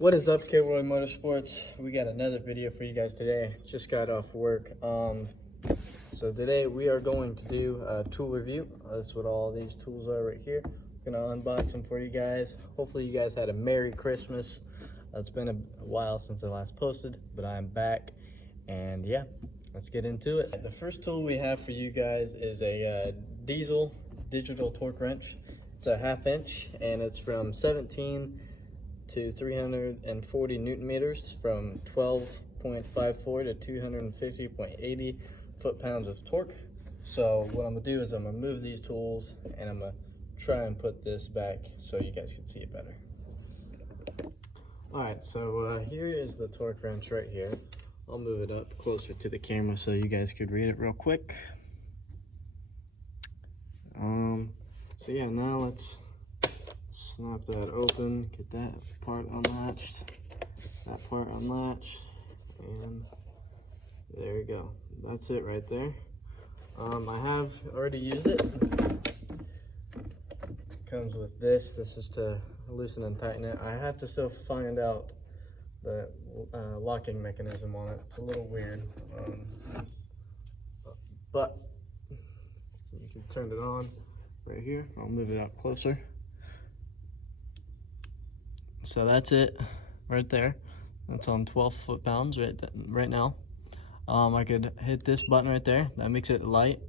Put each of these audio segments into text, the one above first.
What is up, K-Roy Motorsports? We got another video for you guys today. Just got off work. So today we are going to do a tool review. That's what all these tools are right here. Gonna unbox them for you guys. Hopefully you guys had a Merry Christmas. It's been a while since I last posted, but I'm back. And yeah, let's get into it. The first tool we have for you guys is a diesel digital torque wrench. It's a 1/2 inch and it's from 17 to 340 Newton meters, from 12.54 to 250.80 foot-pounds of torque. So what I'm gonna do is I'm gonna move these tools and I'm gonna try and put this back so you guys can see it better. All right, so here is the torque wrench right here. I'll move it up closer to the camera so you guys could read it real quick. So yeah, now let's snap that open, get that part unlatched, that part unlatched, and there you go. That's it right there. I have already used it. Comes with this. This is to loosen and tighten it. I have to still find out the locking mechanism on it. It's a little weird, but you can turn it on right here. I'll move it up closer. So that's it right there. That's on 12 foot-pounds right now. I could hit this button right there. That makes it light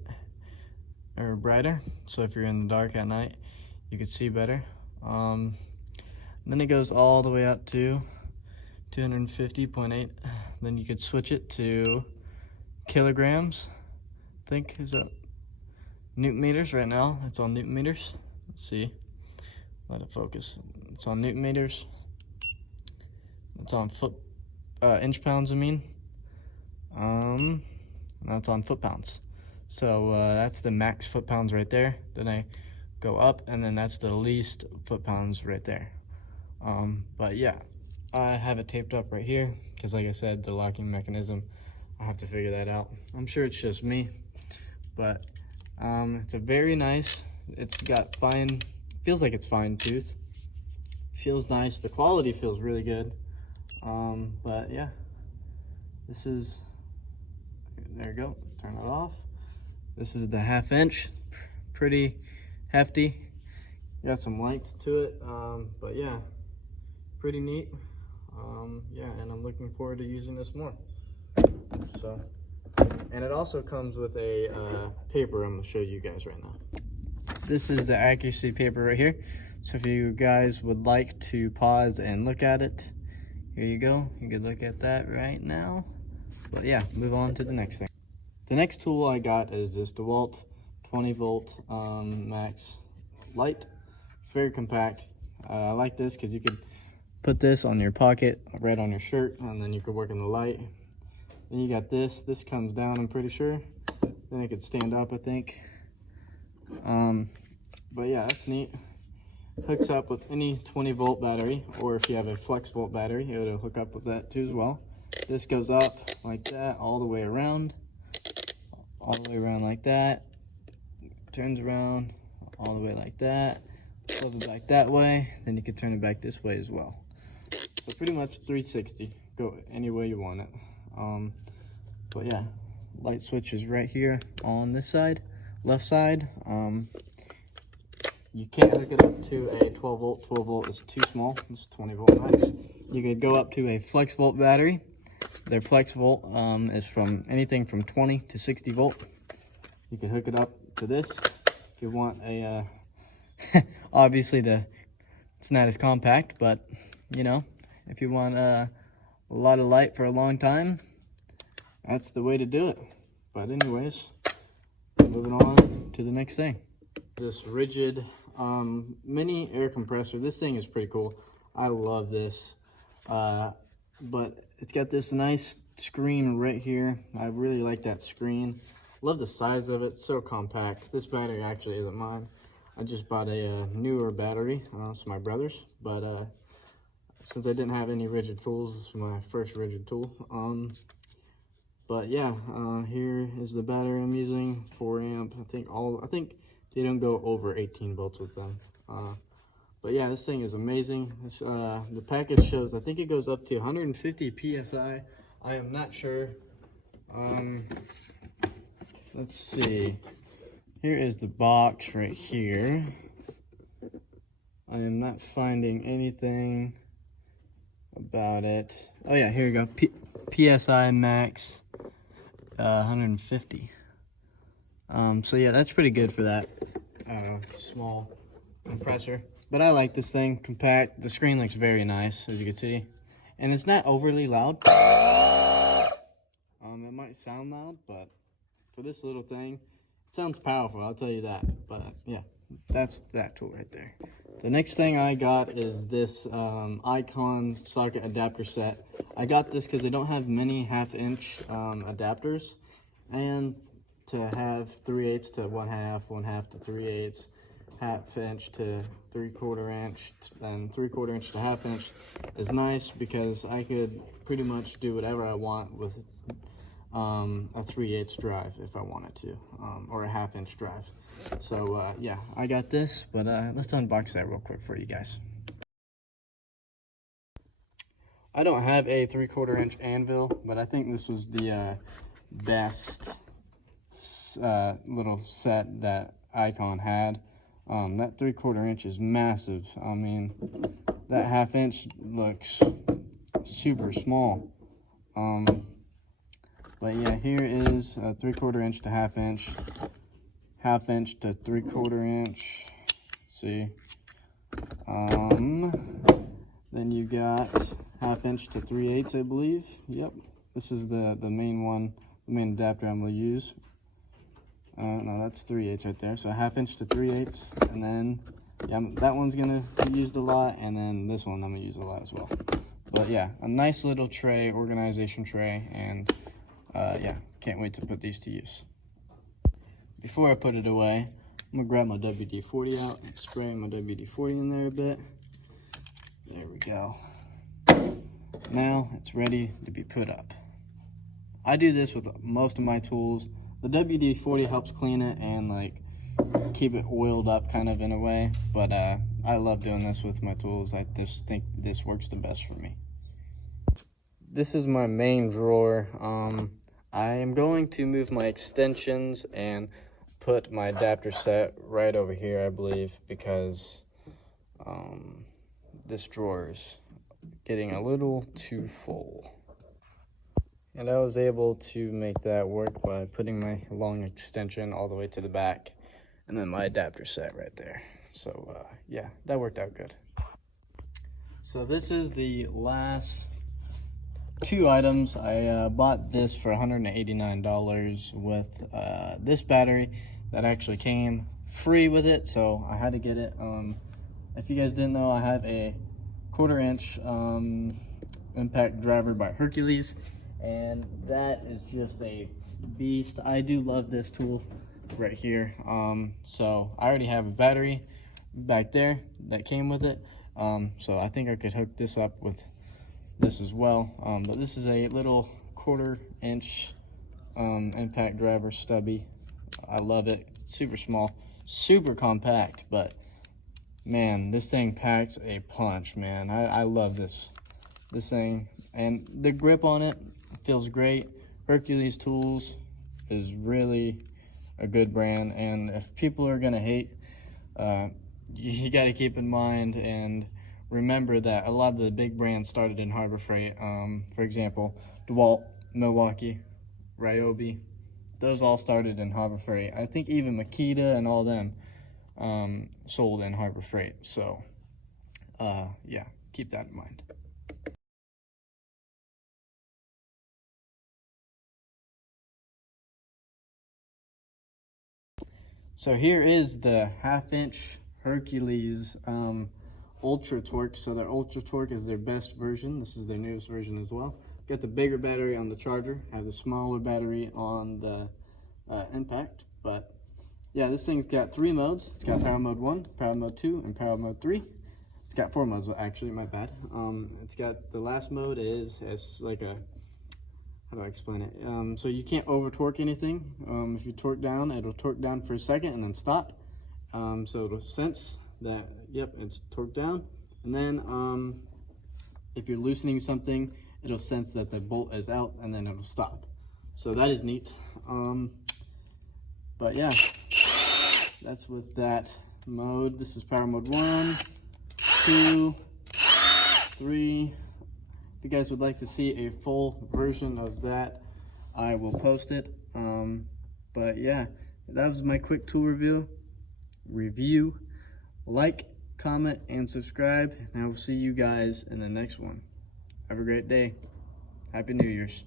or brighter. So if you're in the dark at night, you could see better. Then it goes all the way up to 250.8. Then you could switch it to kilograms. I think, is that Newton meters right now? It's on Newton meters. Let's see. Let it focus. It's on Newton meters. It's on inch pounds, I mean. That's on foot pounds. So that's the max foot pounds right there. Then I go up, and then that's the least foot pounds right there. But yeah, I have it taped up right here because, like I said, the locking mechanism, I have to figure that out. I'm sure it's just me, but it's a very nice. It's got fine. Feels like it's fine tooth. Feels nice. The quality feels really good. But yeah, this is, there you go. Turn it off. This is the 1/2 inch. Pretty hefty. Got some length to it. But yeah, pretty neat. Yeah, and I'm looking forward to using this more. So, and it also comes with a paper I'm gonna show you guys right now. This is the accuracy paper right here. So if you guys would like to pause and look at it, here you go. You can look at that right now. But yeah, move on to the next thing. The next tool I got is this DeWalt 20 volt max light. It's very compact. I like this because you could put this on your pocket, right on your shirt, and then you could work in the light. Then you got this. This comes down, I'm pretty sure. Then it could stand up, I think. But yeah, that's neat. Hooks up with any 20 volt battery, or if you have a flex volt battery, it'll hook up with that too as well. This goes up like that, all the way around like that, turns around all the way like that, flip it back that way, then you can turn it back this way as well. So pretty much 360, go any way you want it. But yeah, light switch is right here on this side, left side. You can't hook it up to a 12 volt. 12 volt is too small. It's 20 volt max. You could go up to a flex volt battery. Their flex volt is from anything from 20 to 60 volt. You can hook it up to this if you want a. Obviously, it's not as compact, but you know, if you want a lot of light for a long time, that's the way to do it. But anyways, moving on to the next thing. This rigid mini air compressor. This thing is pretty cool. I love this, but it's got this nice screen right here. I really like that screen. Love the size of it. It's so compact. This battery actually isn't mine. I just bought a newer battery. It's my brother's, but since I didn't have any rigid tools, this is my first rigid tool. But yeah, here is the battery I'm using. 4 amp. I think they don't go over 18 volts with them. But yeah, this thing is amazing. This, the package shows, I think it goes up to 150 PSI. I am not sure. Let's see. Here is the box right here. I am not finding anything about it. Oh yeah, here we go. PSI max 150. So yeah, that's pretty good for that small compressor. But I like this thing, compact. The screen looks very nice, as you can see. And it's not overly loud. It might sound loud, but for this little thing, it sounds powerful, I'll tell you that. But yeah, that's that tool right there. The next thing I got is this Icon socket adapter set. I got this because they don't have many 1/2" adapters. And to have 3/8 to 1/2, 1/2 to 3/8, 1/2 inch to 3/4 inch, and 3/4 inch to 1/2 inch is nice because I could pretty much do whatever I want with a 3/8 drive if I wanted to, or a 1/2 inch drive. So yeah, I got this, but let's unbox that real quick for you guys. I don't have a 3/4 inch anvil, but I think this was the best little set that Icon had. That 3/4 inch is massive. I mean, that 1/2 inch looks super small. But yeah, here is a 3/4 inch to 1/2 inch, 1/2 inch to 3/4 inch. Let's see. Then you got 1/2 inch to 3/8, I believe. Yep. This is the main one, the main adapter I'm gonna use. No, that's 3/8 right there. So 1/2 inch to 3/8, and then yeah, that one's gonna be used a lot, and then this one I'm gonna use a lot as well. But yeah, a nice little tray, organization tray, and yeah, can't wait to put these to use. Before I put it away, I'm gonna grab my WD-40 out and spray my WD-40 in there a bit. There we go. Now it's ready to be put up. I do this with most of my tools. The WD-40 helps clean it and like keep it oiled up kind of in a way, but I love doing this with my tools. I just think this works the best for me. This is my main drawer. I am going to move my extensions and put my adapter set right over here, I believe, because this drawer is getting a little too full. And I was able to make that work by putting my long extension all the way to the back, and then my adapter set right there. So yeah, that worked out good. So this is the last two items. I bought this for $189 with this battery that actually came free with it, so I had to get it. If you guys didn't know, I have a 1/4 inch impact driver by Hercules, and that is just a beast. I do love this tool right here. So I already have a battery back there that came with it, so I think I could hook this up with this as well. But this is a little 1/4 inch impact driver stubby. I love it. Super small, super compact, but man, this thing packs a punch, man. I love this thing, and the grip on it feels great. Hercules Tools is really a good brand, and if people are gonna hate, you got to keep in mind and remember that a lot of the big brands started in Harbor Freight. For example, DeWalt, Milwaukee, Ryobi, those all started in Harbor Freight. I think even Makita and all them sold in Harbor Freight. So yeah, keep that in mind. So here is the 1/2 inch Hercules Ultra Torque. So their Ultra Torque is their best version. This is their newest version as well. Got the bigger battery on the charger, have the smaller battery on the impact. But yeah, this thing's got 3 modes. It's got power mode 1, power mode 2, and power mode 3. It's got 4 modes, actually, my bad. It's got the last mode is like a, how do I explain it? So you can't over torque anything. If you torque down, it'll torque down for a second and then stop. So it'll sense that, yep, it's torqued down. And then if you're loosening something, it'll sense that the bolt is out and then it'll stop. So that is neat. But yeah, that's with that mode. This is power mode 1, 2, 3. If you guys would like to see a full version of that, I will post it. But yeah, that was my quick tool review. Like, comment, and subscribe, and I will see you guys in the next one. Have a great day. Happy New Year's.